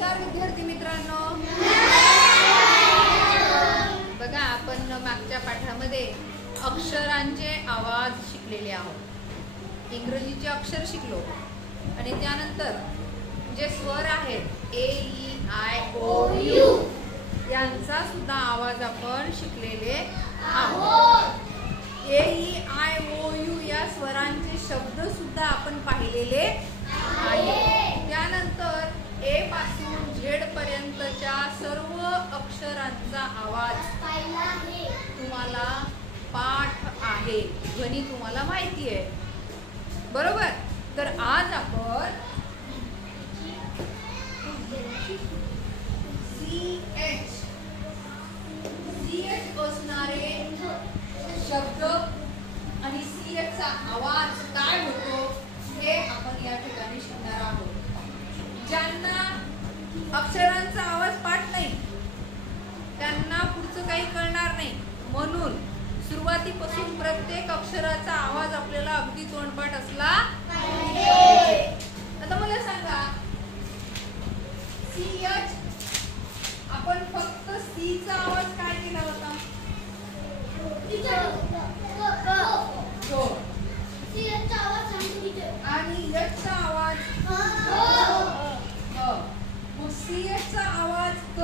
नमस्कार विद्यार्थी मित्रांनो. बघा, आपण मागच्या पाठामध्ये अक्षरांचे आवाज शिकलेले आहोत. इंग्रजीचे अक्षर शिकलो आणि त्यानंतर जे स्वर आहेत ए ई आय ओ यू यांचा सुद्धा आवाज आपण शिकलेले आहोत. ए ई आय ओ यू या स्वरांचे शब्द सुद्धा आपण पाहिलेले आहेत. त्यानंतर ए पासून झेड पर्यंतच्या सर्व अक्षरांचा आवाज तुम्हाला पाठ आहे, ध्वनी तुम्हाला माहिती आहे, बरोबर. तर आज आपण CH असणारे शब्द आणि CH चा आवाज काय होतो हे आपण या ठिकाणी शिकणार आहोत. ज्यांना अक्षरांचा आवाज पाठ नाही त्यांना पुढचं काही कळणार नाही, म्हणून सुरुवातीपासून प्रत्येक अक्षराचा आवाज आपल्याला अगदी तोंडपाठ असला पाहिजे. आता मला सांगा, CH आपण फक्त C चा आवाज काय केला होता? आणि H चा आवाज मग CH चा आवाज क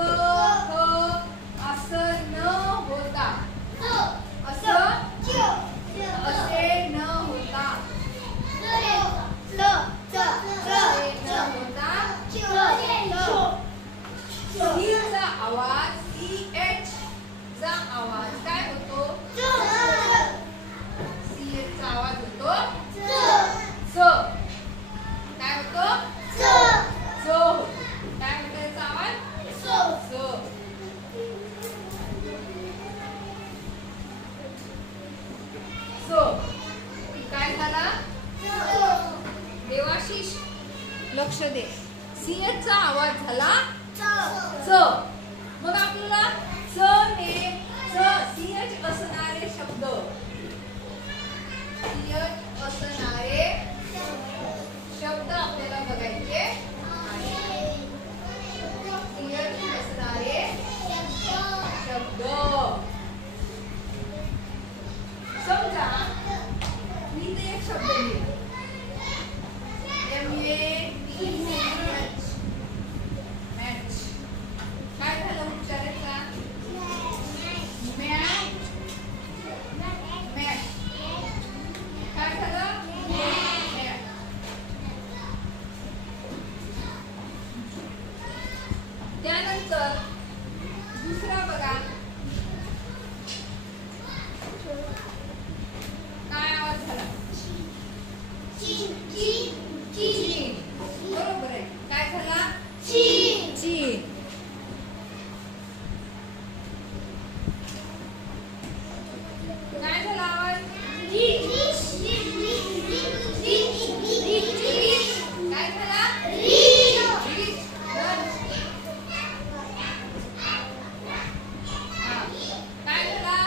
असं न होता, असं असे न होता, चा आवाज CH चा आवाज काय होतो? CH चा आवाज होतो च. काय होतो? च. काय होतो याचा आवाज? च. काय झाला? देवाशिष लक्ष दे. CH चा आवाज झाला च. मग आपल्याला च ने CH असणारे शब्द, CH असणारे शब्द आपल्याला बघायचे आहे. CH असणारे शब्द समजा मी ते एक शब्द लिहिला MATCH. मॅच काय झालं उच्चारायचा? मॅच. मॅच काय झालं? मॅच. त्यानंतर दुसरा बघा, काय आवाज झाला? बरोबर आहे. काय झाला? चीन. काय झाला आवाज? काय झाला? काय झाला?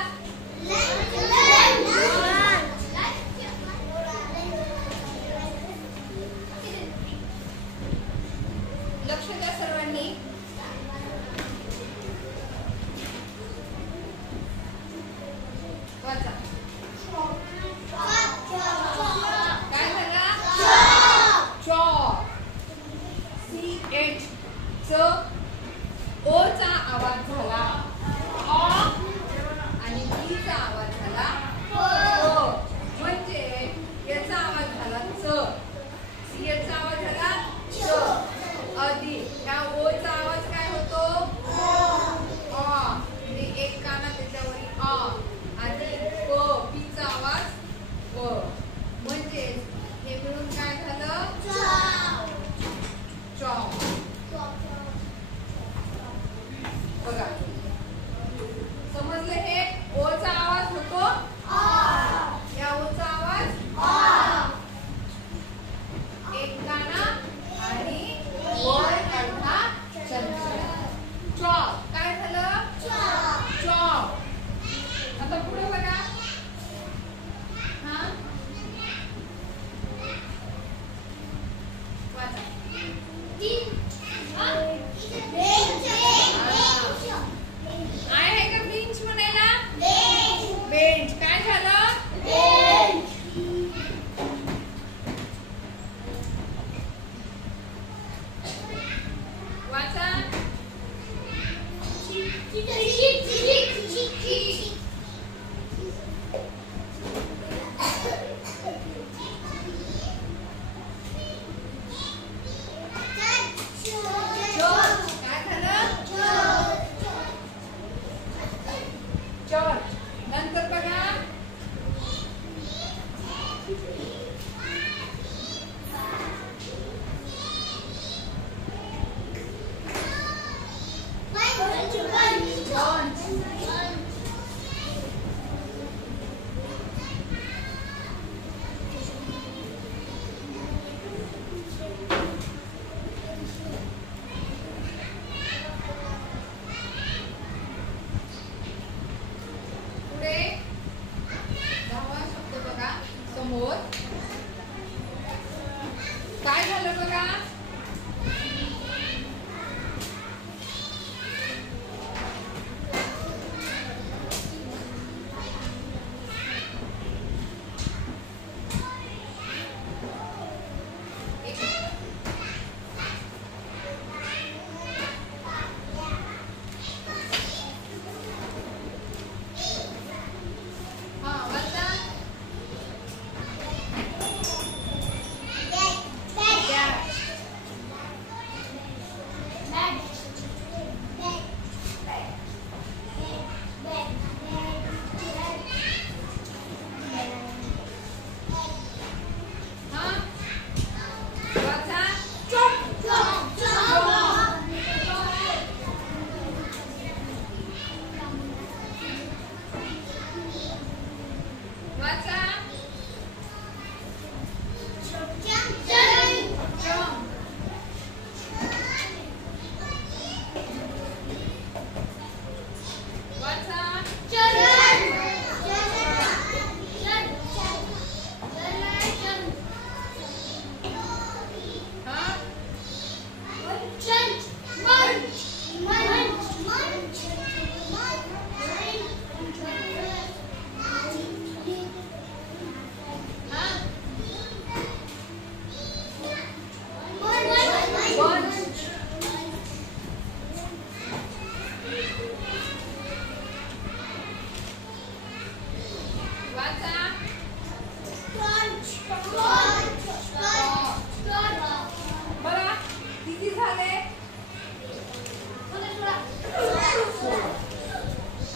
काय झालं बघा?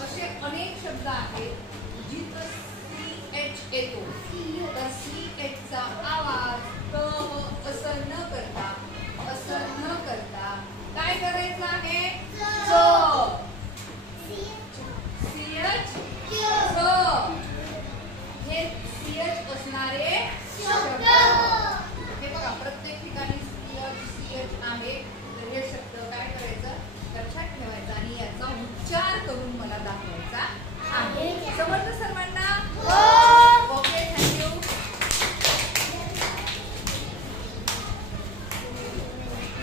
असे अनेक शब्द आहेत जिथं CH येतो, तर CH चा आवाज असं न करता काय करायचं आहे? CH हे CH असणारे शब्द. हे बघा प्रत्येक ठिकाणी CH आहे, तर हे शब्द काय करायचं? लक्षात ठेवायचा आणि याचा उच्चार करून मला दाखवायचा आहे. समजलं?